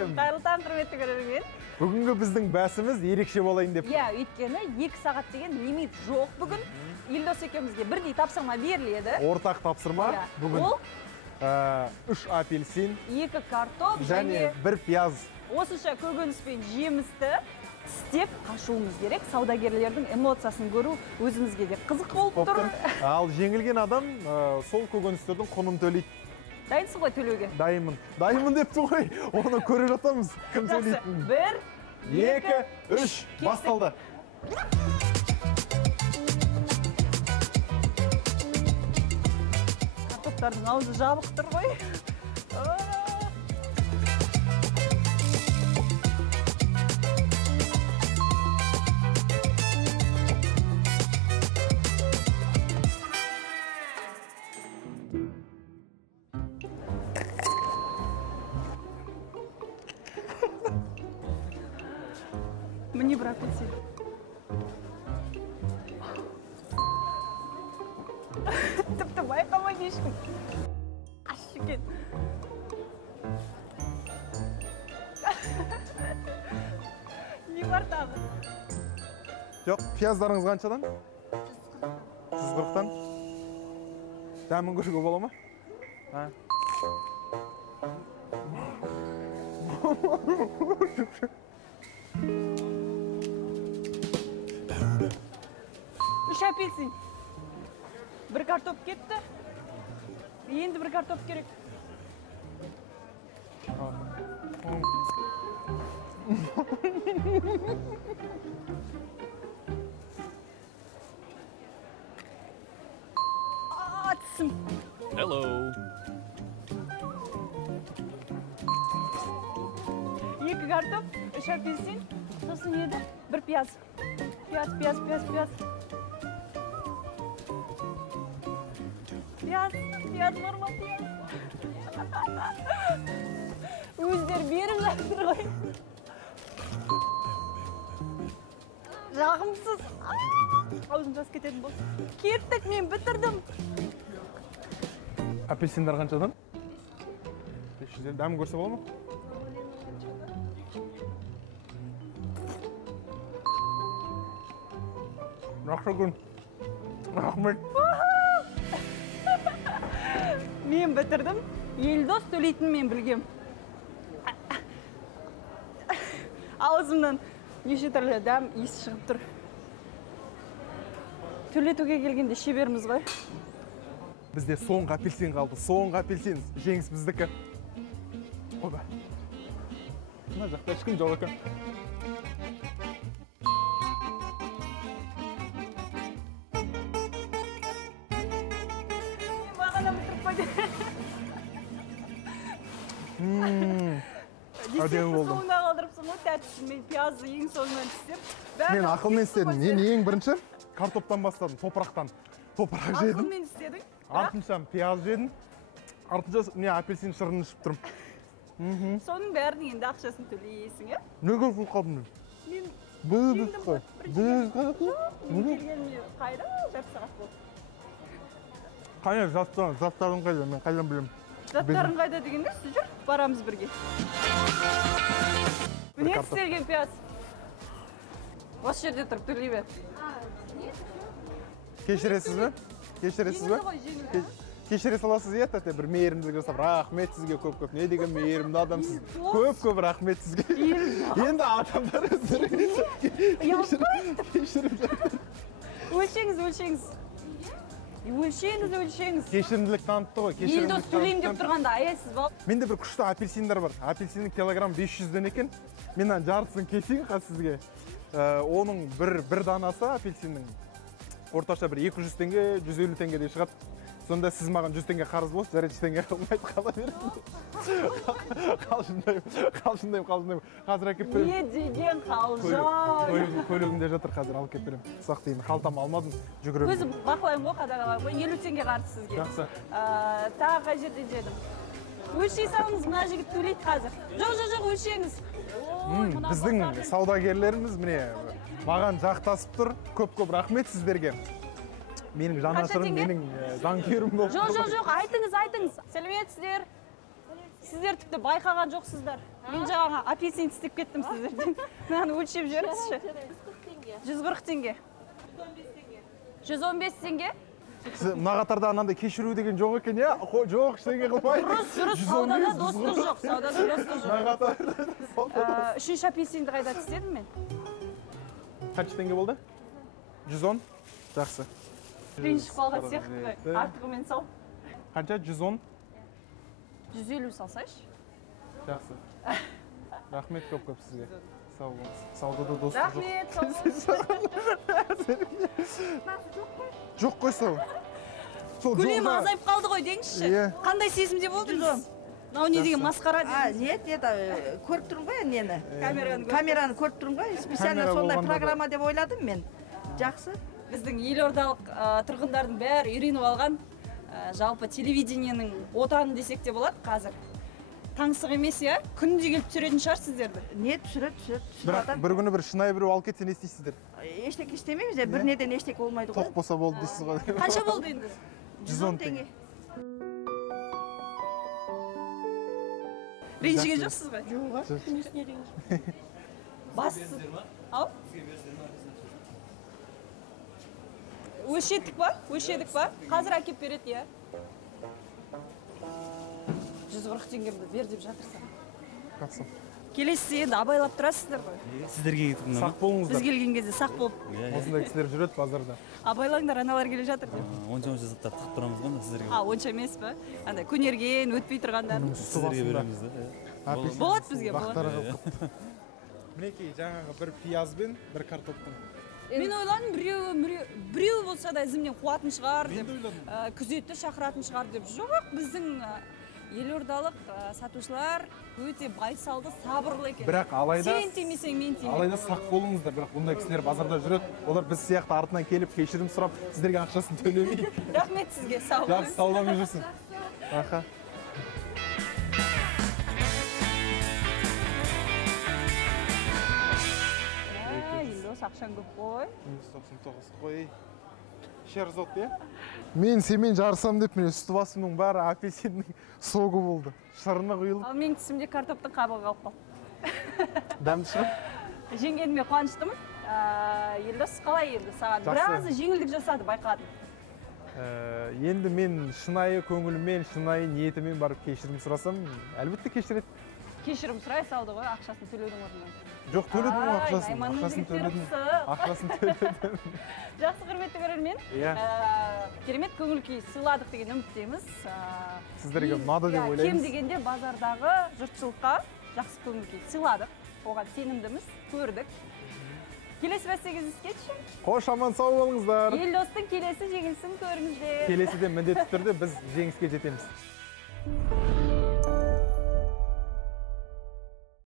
көрермен. Қайырлы таң, құрметті көрермен. Бүгінгі біздің бәсіміз ерекше болайын деп. Иә, өйткені 2 сағат деген лимит жоқ бүгін. Елдос екеумізге бірдей тапсырма беріледі. Ортақ тапсырма бүгін. Ол 3 апельсин, 2 картоп және 1 пияз. Осынша көкөніс пен жемісті істеп қашуымыз керек. Саудагерлердің эмоциясын көру өзімізге де қызық болып тұр. Ал жеңілген адам сол көкөністердің құнын төлейді. Дайынсың ғой төлеуге? Дайынмын. Дайынмын депті ғой. Оны көре жатамыз. Кім төлейтін? 1, 2, 3 басталды. Картоптардың аузы жабық тұр ғой. Мені бір апельсин. Тіпті байқамайды ешкім. Аш екен. Не бар тағы? Жоқ, пияздарыңыз қаншадан? 140-тан. Дәмін көруге бола ма? Үш апельсин. Бір картоп кетті. Енді бір картоп керек. Атсым. Hello. Екі картоп, үш апельсин. Сосын еді. Бір пияз. Пияз. Пияз бар ма, пияз? Өздер беріп жатыр ғой. Жағымсыз. Аузым жас кететін болсын. Кеттік, мен бітірдім. Апельсиндар қаншадан? 500-ден. Дәмін көрсе бола ма? Жақсы күн. Рахмет. Мен бітірдім. Елдос төлейтін мен білгем. Аузымнан неше түрлі дәм иіс шығып тұр. Төлетуге келгенде шеберміз ғой. Бізде соңғы апельсин қалды. Соңғы апельсин. Жеңіс біздікі. Ойба. Мына жақта ешкім жоқ екен. Әдемі болды. Соңына қалдырыпсың ғой, тәттісін. Мен пиязды ең соңынан істеп. Мен ақылмен істедім. Мен ең бірінші картоптан бастадым, топырақтан. Топырақ жедім. Ақылмен істедің? Артынша пияз жедім. Артынша апельсин шырынын ішіп тұрмын. Соның бәрінің енді ақшасын төлейсің, е? Неге бұл қалдым мен? Мен Біз қой. мен келгеніне қайда 4 сағат болды. Қайда заттарым қайда? Мен қайдан білем? Заттарың қайда дегенде сіз жүр, барамыз бірге. Не істелген пияз? Осы жерде тұрып төлей бер. Кешіресіз бе? Кешіресіз бе? Кешіре саласыз е, тәте, бір мейірімділік жасап, рахмет сізге көп-көп. Не деген мейірімді адамсыз. Көп-көп рахмет сізге. Енді адамдар өздері кешірім жатыр. Өлшеңіз. Кешірімділік танытты ғой. Елдос төлейм деп тұрғанда аяйсыз ба? Менде бір күшті апельсиндар бар. Апельсиннің килограмм 500-ден екен. Менен жартысын кесейін сізге. Оның бір данасы апельсиннің орташа бір 200 теңге, 150 теңгедей шығады. Сонда сіз маған 100 теңге қарыз болсын, жарайды 100 теңге қылмайды, қала бересіз. Қалжындайым. Қазір әкеп берем. Не деген қалжың? Көлігімде жатыр, қазір алып кеп берем. Сақтайын, қалтам алмадым, жүгіремін. Өзім бақылайым ғой, қадағалайым ғой. 50 теңге қарыз сізге. Жақсы. Тағы қай жерден жедім? Өлшей салыңыз, мына жігіт төлейді қазір. Жоқ, өлшеңіз. Біздің саудагерлеріміз міне маған жақтасып тұр. Көп-көп рахмет сіздерге. Менің жанашырым, менің жанкүйерім болды. Жоқ, айтыңыз. Сәлеметсіздер. сіздер тіпті байқаған жоқсыздар. Мен жаңа апельсин істеп кеттім сіздерден. Мынаны өлшеп жіберіңізші. 140 теңге. 115 теңге. Мына қатарда анандай кешіру деген жоқ екен, я? Жоқ, ештеңе қылмайды. Дұрыс, саудада достық жоқ. Саудада достық Мына жоқ. қатарда. Үшінші апельсинді қайда істедім мен? Қанша теңге болды? 110? Жақсы. Ренжіп қалған сияқты. Артығымен сал. Қанша? 110? 150 салсайшы. Жақсы. Рахмет көп сізге. Сау болыңыз. Саудада достық жоқ. Рахмет, сау болыңыз. Жоқ қой сау. Көлемі азайып қалды ғой деңізші. Қандай сезімде болдыңыз? Мынау не деген масқара деңіз? Нет, это көріп тұрмын ғой нені. Камераны көріп. Камераны көріп тұрмын ғой. Специально Камера сондай болғанда программа деп ойладым мен. Жақсы. Біздің елордалық тұрғындардың бәрі үйреніп алған жалпы телевидениенің отаны десек те болады қазір. Таңсық емес, я? Күнде келіп түсіретін шығар сіздерді. Не түсіреді. Бірақ бір күні бір шынайы біреу алып кетсе не істейсіздер? Ештеңе істемейміз, бір неден ештеңе болмайды ғой. Тоқ болса болды дейсіз ғой. Қанша болды енді? 110 теңге. Ренжіген жоқсыз ба? Жоқ. Бассыз. Ау? Өлшедік па? Өлшедік па? Қазір әкеп береді, я? 140 теңгемді бер деп жатырсам. Жақсы. Келесі енді абайлап тұрасыздар ғой. Сіздерге кетіп Сақ болыңыздар. Біз келген кезде сақ болып. Осындай кісілер жүреді базарда. Абайлаңдар, аналар келе жатыр деп. Онша заттар тығып тұрамыз ғой сіздерге. Онша емес па? Андай көнерген, өтпей тұрғандар. Сіздерге береміз да. Болады бізге, болады. Бақтары қылып. Мінекей жаңағы бір пиязбен бір картоптың. Мен ойладым, біреу болса да ізімнен қуатын шығар деп, күзетті шақыратын шығар деп. Жоқ, біздің елордалық сатушылар өте байсалды, сабырлы екен. Бірақ алайда Сен тимесең, мен тимеймін. Алайда сақ болыңыздар, бірақ бұндай кісілер базарда жүреді. Олар біз сияқты артынан келіп кешірім сұрап, сіздерге ақшасын төлемей. Рахмет сізге, сау болыңыз. Жақсы, саудамай жүрсін. Аха. Елдос, ақшаң көп қой. 199 қой. Шерзот, я? Мен семен жарысам деп, мен үсті басымның бәрі апельсиннің соғы болды. Шырына құйылып. Ал менің түсімде картоптың қабығы қалып қалды. Дәмді шығар? Жеңгеніме қуаныштымын. Елдос, қалай енді саған? Жақсы. Біраз жеңілдік жасады, байқадым. Енді мен шынайы көңілімен, шынайы ниетімен барып кешірім сұрасам, әлбетте кешіреді. Кешірім сұрай салды ғой, ақшасын төлеудің орнынан. Жоқ, төледім ғой ақшасын. Найманның Ақшасын жігіттері төледім. пысық. Ақшасын төледім. Жақсы, құрметті көрермен. Иә. Керемет көңіл күй сыйладық деген үміттеміз. Сіздерге ұнады деп ойлаймыз. Кем дегенде базардағы жұртшылыққа жақсы көңіл күй сыйладық. Оған сенімдіміз, көрдік. Келесі бәске кездескенше. Қош аман сау болыңыздар. Елдостың келесі жеңісін көріңіздер. Келесіде міндетті түрде біз жеңіске жетеміз.